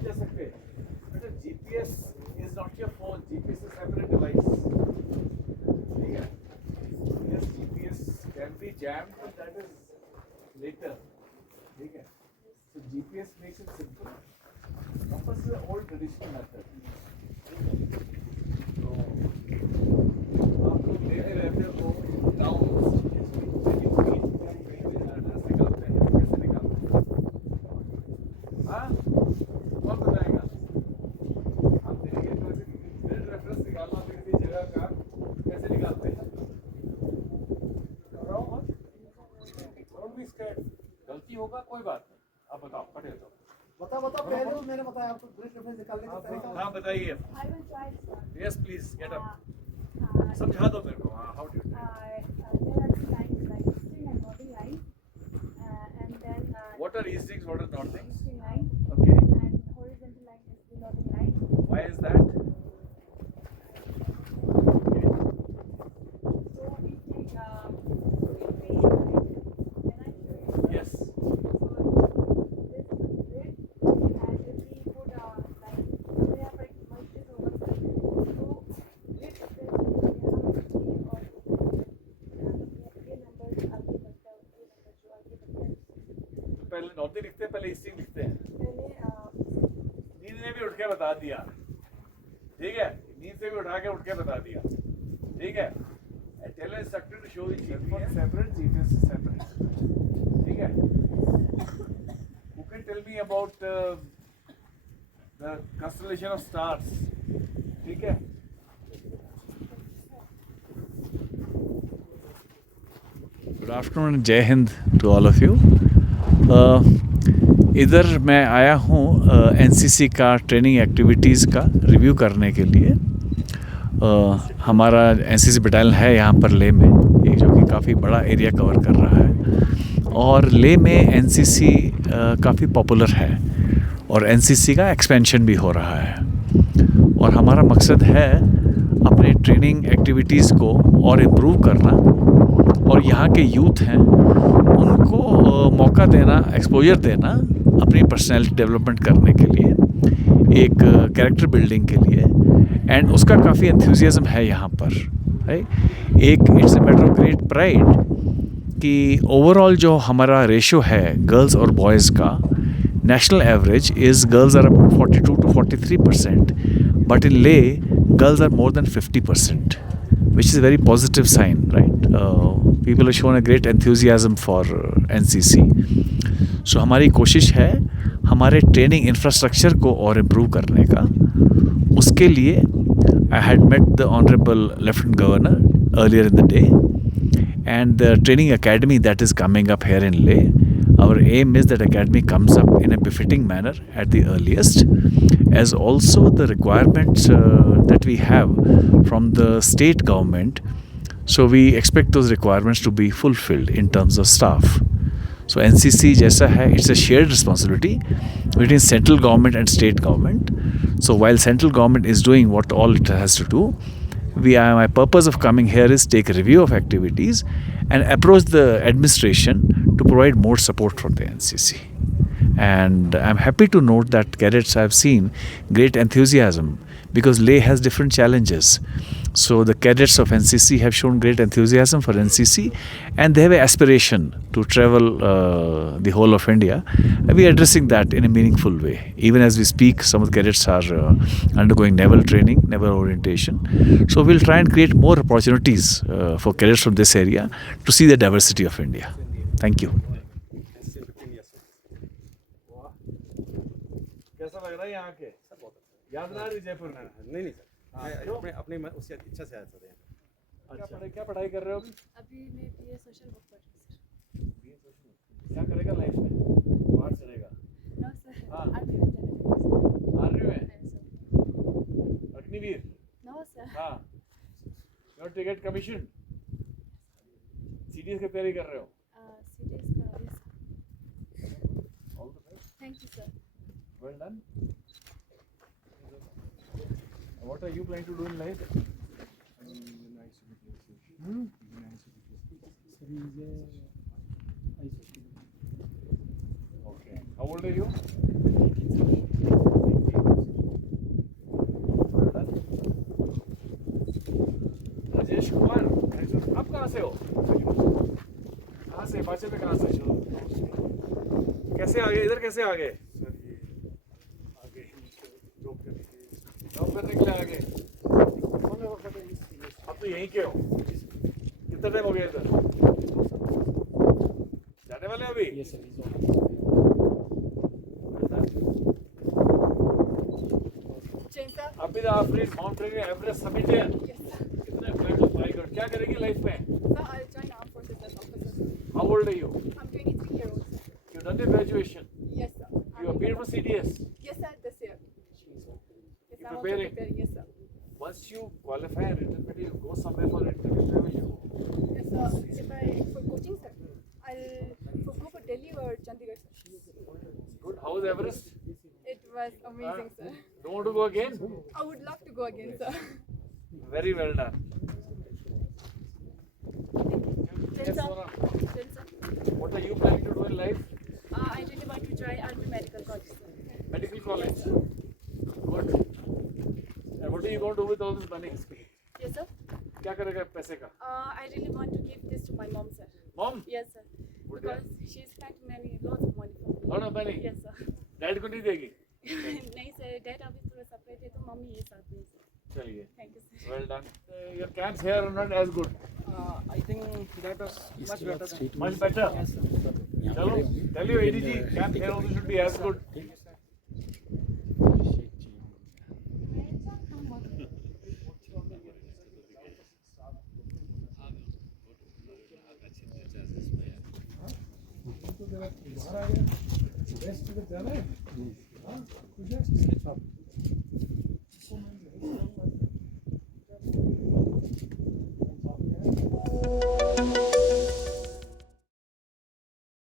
नहीं जा सकते बेटा GPS is not your phone GPS is separate device ठीक है yes GPS can be jammed but that is later ठीक है so GPS makes it simple compass is an old traditional method तो आप लोग लेते रहते हो towns when you meet address निकालते हैं कैसे निकालते हैं हाँ कौन बताएगा आप देखेंगे मिनट रेफरेंस निकालना तो किसी जगह का कैसे निकालते हैं घबराओ मत डोंट बी स्कैर्ड गलती होगा कोई बात नहीं आप बताओ पढ़े तो बता पहले तो मैंने बताया आपको ग्रेट रेफरेंस निकालने का तरीका हाँ बताइए यस प्लीज गेट अप समझा दो मेरे को हाँ how do what are these things what are not things okay why is that yes पहले नॉर्थ लिखते हैं पहले ईस्टिंग लिखते हैं नींद ने भी उठ के बता दिया ठीक है नींद से भी उठा के उठ के बता दिया ठीक है tell instructor to show the GPS separate GPS is separate ठीक है who can tell me about the constellation of stars ठीक है गुड आफ्टरनून जय हिंद टू ऑल ऑफ यू इधर मैं आया हूँ एनसीसी का ट्रेनिंग एक्टिविटीज़ का रिव्यू करने के लिए हमारा एनसीसी बटालियन है यहाँ पर ले में ये जो कि काफ़ी बड़ा एरिया कवर कर रहा है और ले में एनसीसी काफ़ी पॉपुलर है और एनसीसी का एक्सपेंशन भी हो रहा है और हमारा मकसद है अपने ट्रेनिंग एक्टिविटीज़ को और इम्प्रूव करना और यहाँ के यूथ हैं उनको मौका देना एक्सपोजर देना अपनी पर्सनैलिटी डेवलपमेंट करने के लिए एक कैरेक्टर बिल्डिंग के लिए एंड उसका काफ़ी एंथुजियाज्म है यहाँ पर राइट एक it's a matter of great pride कि ओवरऑल जो हमारा रेशियो है गर्ल्स और बॉयज़ का national average is girls are about 42 to 43%, but in Leh, girls are more than 50%, which is a very positive sign, right? People have shown a great enthusiasm for NCC. So हमारी कोशिश है हमारे training infrastructure को और improve करने का उसके लिए I had met the Honorable Lieutenant Governor earlier in the day and the training academy that is coming up here in Leh. Our aim is that academy comes up in a befitting manner at the earliest, as also the requirements that we have from the state government. So we expect those requirements to be fulfilled in terms of staff. So NCC जैसा है, it's a shared responsibility between central government and state government. So while central government is doing what all it has to do, my purpose of coming here is take a review of activities and approach the administration to provide more support from the NCC. And I'm happy to note that cadets have seen great enthusiasm because Leh has different challenges. So the cadets of NCC have shown great enthusiasm for NCC and they have an aspiration to travel the whole of India. And we are addressing that in a meaningful way. Even as we speak, some of the cadets are undergoing naval training, naval orientation. So we'll try and create more opportunities for cadets from this area to see the diversity of India. Thank you. कैसा लग रहा है यहाँ के याद ना रही जयपुर नहीं सर मैं अपने उससे इच्छा से आया सर अच्छा क्या पढ़ाई कर रहे हो अभी मैं बीए सोशल वर्क कर रही हूँ सर क्या करेगा लाइफ में बाहर चलेगा नो सर हाँ। आर्मी में अग्निवीर नो सर हाँ योर टिकट कमीशन सीडीएस की तैयारी कर रहे हो सीडीएस का yes all the best thank you sir well done what are you planning to do in life Okay. How old are you? Karachi में कहाँ से? कैसे आ गए इधर? कैसे आ गए? जॉब करने के लिए आ गए? आप तो यहीं के हो? कितना टाइम हो गया इधर? जाने वाले हैं अभी? Jane sir. अभी आपने माउंटेन एवरेस्ट समिट है। Yes sir. कितने फ्लैट बाय कर? क्या करेगी लाइफ में? Sir, I'll join armed forces as officer. How old are you? I'm 23 years old sir. You done your graduation? Yes sir. You appeared for CDS. Yes sir, this year. Yes, You I'm also preparing? preparing. Yes sir. Once you qualify and interview, you go somewhere for interview. Where will you go? Yes sir. If I for coaching sir, I'll go for Delhi or Chandigarh sir. Good. How was Everest? It was amazing sir. Don't want to go again? I would love to go again sir. Very well done. Then sir. Sona. Then sir. What are you planning to do in life? I really want to try Army Medical College sir. Medical college. Good. And what are you going to do with all this money? Yes sir. क्या करेगा पैसे का? I really want to give this to my mom sir. Mom? Yes sir. Would Because she spent lots of money for me. Lot of money. Yes sir. Dad को नहीं देगी? नहीं sir, dad अभी थोड़ा सेपरेट है तो mummy ये साथ में सर. चलिए. Thank you sir. Well done. Your camps here are not as good. I think that was much better. Much better. Yes, sir. चलो. Tell your ADG camp here also should be as good. बाहर आ गया, waste में जाना है, हाँ, कुछ है?